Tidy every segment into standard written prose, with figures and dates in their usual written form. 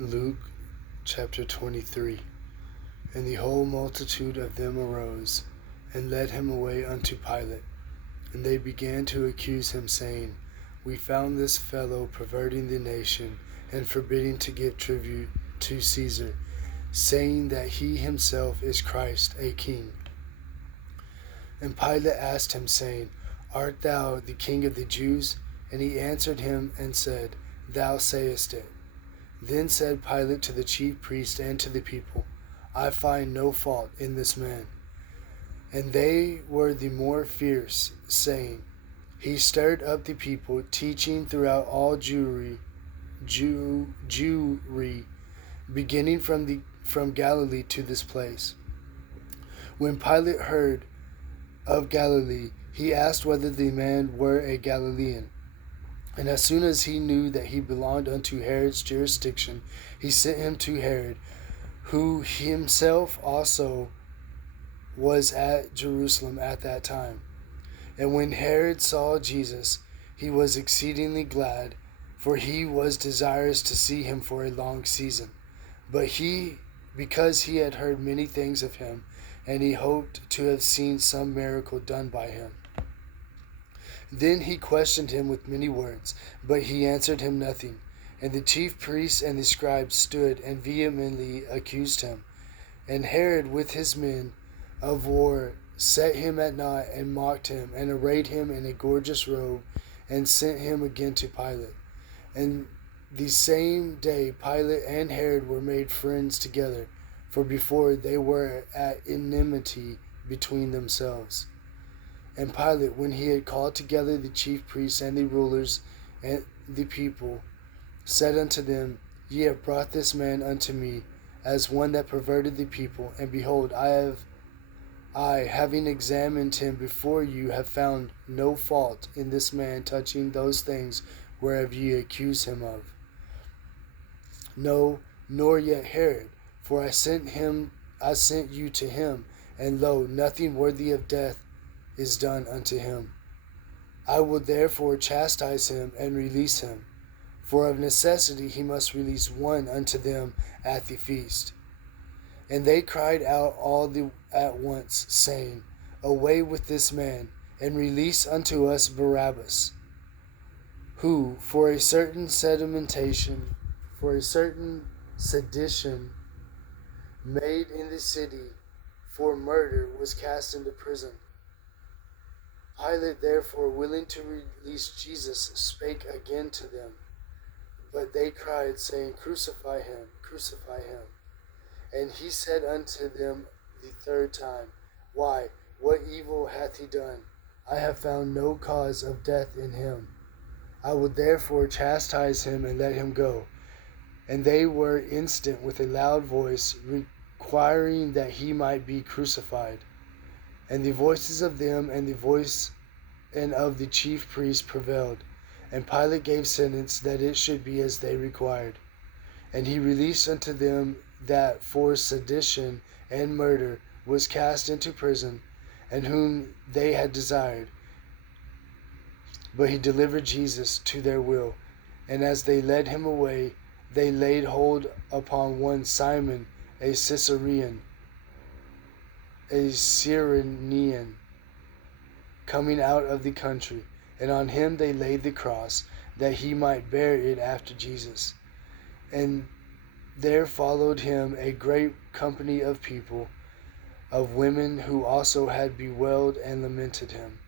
Luke chapter 23. And the whole multitude of them arose, and led him away unto Pilate. And they began to accuse him, saying, We found this fellow perverting the nation, and forbidding to give tribute to Caesar, saying that he himself is Christ, a king. And Pilate asked him, saying, Art thou the king of the Jews? And he answered him and said, Thou sayest it. Then said Pilate to the chief priests and to the people, I find no fault in this man. And they were the more fierce, saying, He stirred up the people, teaching throughout all Jewry, beginning from Galilee to this place. When Pilate heard of Galilee, he asked whether the man were a Galilean. And as soon as he knew that he belonged unto Herod's jurisdiction, he sent him to Herod, who himself also was at Jerusalem at that time. And when Herod saw Jesus, he was exceedingly glad, for he was desirous to see him for a long season. But because he had heard many things of him, and he hoped to have seen some miracle done by him. Then he questioned him with many words, but he answered him nothing. And the chief priests and the scribes stood and vehemently accused him. And Herod with his men of war set him at naught, and mocked him, and arrayed him in a gorgeous robe, and sent him again to Pilate. And the same day Pilate and Herod were made friends together, for before they were at enmity between themselves. And Pilate, when he had called together the chief priests and the rulers and the people, said unto them, Ye have brought this man unto me as one that perverted the people, and behold, having examined him before you, have found no fault in this man touching those things whereof ye accuse him of. No, nor yet Herod, for I sent you to him, and lo, nothing worthy of death is done unto him. I will therefore chastise him and release him, for of necessity he must release one unto them at the feast. And they cried out at once, saying, Away with this man, and release unto us Barabbas, who for a certain sedition made in the city for murder was cast into prison. Pilate therefore, willing to release Jesus, spake again to them. But they cried, saying, Crucify him, crucify him. And he said unto them the third time, Why, what evil hath he done? I have found no cause of death in him. I will therefore chastise him and let him go. And they were instant with a loud voice, requiring that he might be crucified. And the voices of them and the voice and of the chief priests prevailed. And Pilate gave sentence that it should be as they required. And he released unto them that for sedition and murder was cast into prison, and whom they had desired. But he delivered Jesus to their will. And as they led him away, they laid hold upon one Simon, a Cyrenian, coming out of the country, and on him they laid the cross, that he might bear it after Jesus. And there followed him a great company of people, of women who also had bewailed and lamented him.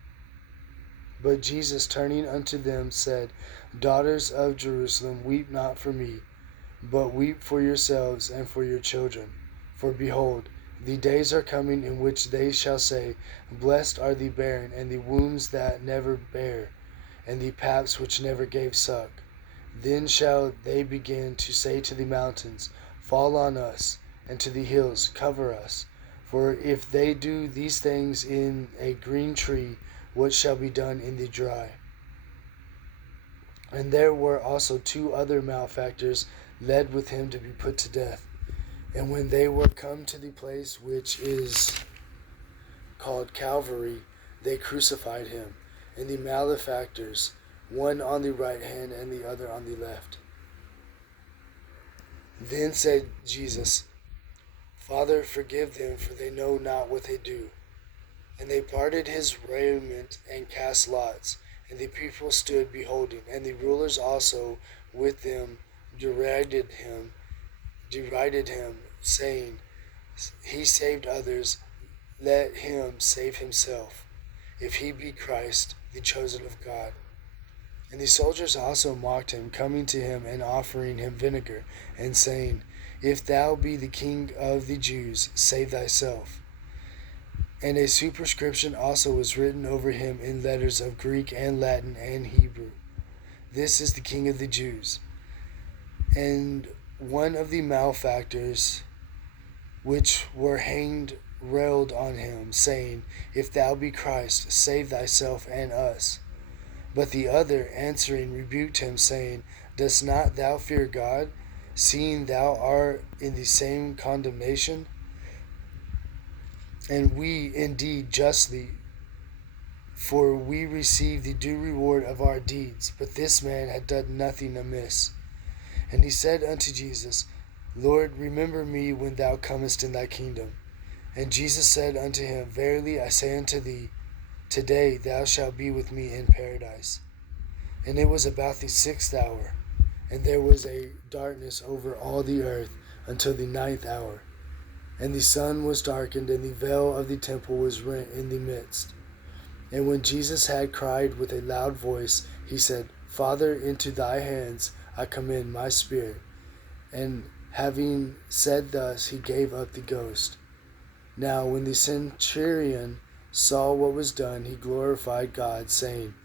But Jesus, turning unto them, said, Daughters of Jerusalem, weep not for me, but weep for yourselves and for your children. For behold, the days are coming in which they shall say, Blessed are the barren, and the wombs that never bare, and the paps which never gave suck. Then shall they begin to say to the mountains, Fall on us, and to the hills, cover us. For if they do these things in a green tree, what shall be done in the dry? And there were also 2 other malefactors led with him to be put to death. And when they were come to the place which is called Calvary, they crucified him, and the malefactors, one on the right hand and the other on the left. Then said Jesus, Father, forgive them, for they know not what they do. And they parted his raiment and cast lots. And the people stood beholding, and the rulers also with them derided him, saying, He saved others, let him save himself, if he be Christ, the chosen of God. And the soldiers also mocked him, coming to him and offering him vinegar, and saying, If thou be the king of the Jews, save thyself. And a superscription also was written over him in letters of Greek and Latin and Hebrew, This is the King of the Jews. And one of the malefactors which were hanged railed on him, saying, If thou be Christ, save thyself and us. But the other, answering, rebuked him, saying, Dost not thou fear God, seeing thou art in the same condemnation? And we indeed justly, for we receive the due reward of our deeds. But this man had done nothing amiss. And he said unto Jesus, Lord, remember me when thou comest in thy kingdom. And Jesus said unto him, Verily I say unto thee, today thou shalt be with me in paradise. And it was about the 6th hour, and there was a darkness over all the earth until the 9th hour. And the sun was darkened, and the veil of the temple was rent in the midst. And when Jesus had cried with a loud voice, he said, Father, into thy hands I commend my spirit. And having said thus, he gave up the ghost. Now when the centurion saw what was done, he glorified God, saying,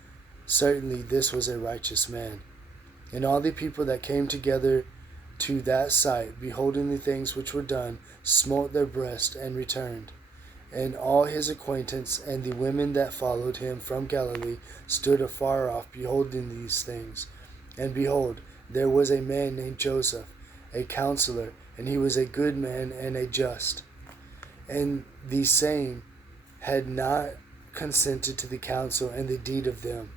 Certainly this was a righteous man. And all the people that came together to that sight, beholding the things which were done, smote their breasts and returned. And all his acquaintance and the women that followed him from Galilee stood afar off, beholding these things. And behold, there was a man named Joseph, a counselor, and he was a good man and a just. And the same had not consented to the counsel and the deed of them.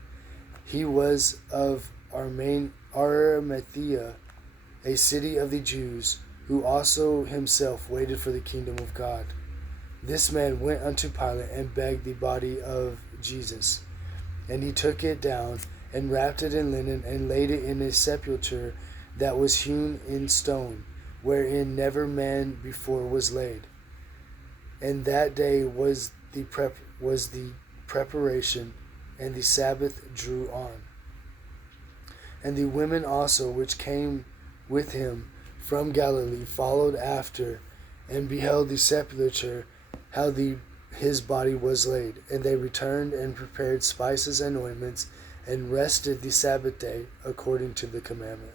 He was of Arimathea, a city of the Jews, who also himself waited for the kingdom of God. This man went unto Pilate and begged the body of Jesus. And he took it down, and wrapped it in linen, and laid it in a sepulchre that was hewn in stone, wherein never man before was laid. And that day was the preparation, and the Sabbath drew on. And the women also which came with him from Galilee followed after, and beheld the sepulchre, how his body was laid. And they returned and prepared spices and ointments, and rested the Sabbath day according to the commandment.